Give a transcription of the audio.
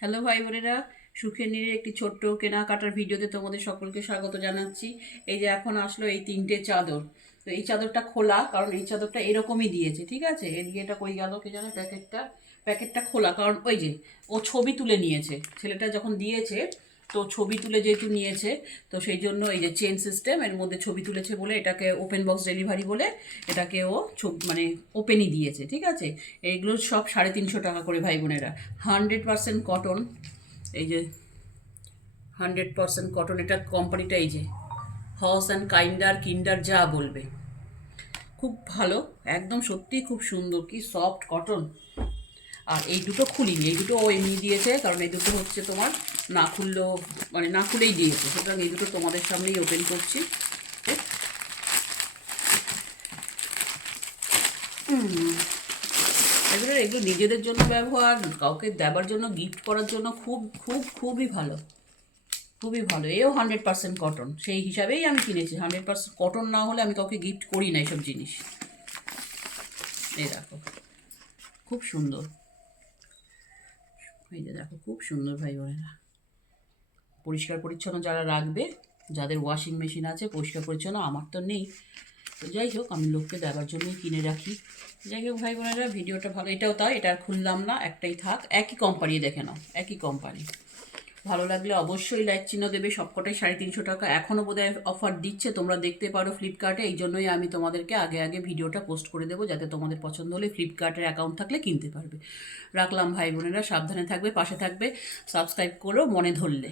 Hello ভাই বোনেরা, সুখের নীড়ের একটি ছোট্ট কেনাকাটার ভিডিওতে তোমাদের সকলকে স্বাগত জানাচ্ছি। এই যে এখন আসলো এই 3টে চাদর। তো এই চাদরটা খোলা, কারণ এই চাদরটা এরকমই দিয়েছে, ঠিক আছে। এদিকে এটা কই গেল কে জানে, প্যাকেটটা খোলা, কারণ ওই যে ও ছবি তুলে নিয়েছে, ছেলেটা যখন দিয়েছে তো ছবি তুলে যেহেতু নিয়েছে, তো সেই জন্য এই যে চেন সিস্টেম এর মধ্যে ছবি তুলেছে বলে এটাকে ওপেন বক্স ডেলিভারি বলে এটাকে ও মানে ওপেনই দিয়েছে, ঠিক আছে। এইগুলো সব 350 টাকা করে ভাই বোনেরা। 100% কটন, এই যে 100% কটন। এটা কোম্পানিটা এই যে হস অ্যান্ড কিন্ডার যা বলবে, খুব ভালো, একদম সত্যি খুব সুন্দর, কি সফট কটন। আর এই দুটো খুলিনি, এই দুটো ও এমনি দিয়েছে, কারণ এই দুটো হচ্ছে তোমার না খুললেও, মানে না খুলেই দিয়েছে, সুতরাং এই দুটো তোমাদের সামনেই ওপেন করছি। এগুলো নিজেদের জন্য ব্যবহার, কাউকে দেবার জন্য, গিফট করার জন্য খুব খুব খুবই ভালো, খুবই ভালো। এও 100% কটন, সেই হিসাবেই আমি কিনেছি। 100% কটন না হলে আমি কাউকে গিফট করি না এইসব জিনিস। এই দেখো, খুব সুন্দর। এই যে দেখো, খুব সুন্দর ভাই বোনেরা। পরিষ্কার পরিচ্ছন্ন যারা রাখবে, যাদের ওয়াশিং মেশিন আছে, পরিষ্কার পরিচ্ছন্ন, আমার তো নেই, তো যাই হোক আমি লোককে দেওয়ার জন্যই কিনে রাখি। যাই হোক ভাই বোনেরা, ভিডিওটা ভালো। এটাও তাই, এটা আর খুললাম না, একটাই থাক। একই কোম্পানি, দেখে নাও, একই কোম্পানি। ভালো লাগলে অবশ্যই লাইক চিহ্ন দেবে। সবকটাই 350 টাকা, এখনও বোধহয় অফার দিচ্ছে, তোমরা দেখতে পারো ফ্লিপকার্টে। এই জন্যই আমি তোমাদেরকে আগে আগে ভিডিওটা পোস্ট করে দেবো, যাতে তোমাদের পছন্দ হলে ফ্লিপকার্টের অ্যাকাউন্ট থাকলে কিনতে পারবে। রাখলাম ভাই বোনেরা, সাবধানে থাকবে, পাশে থাকবে, সাবস্ক্রাইব করো মনে ধরলে।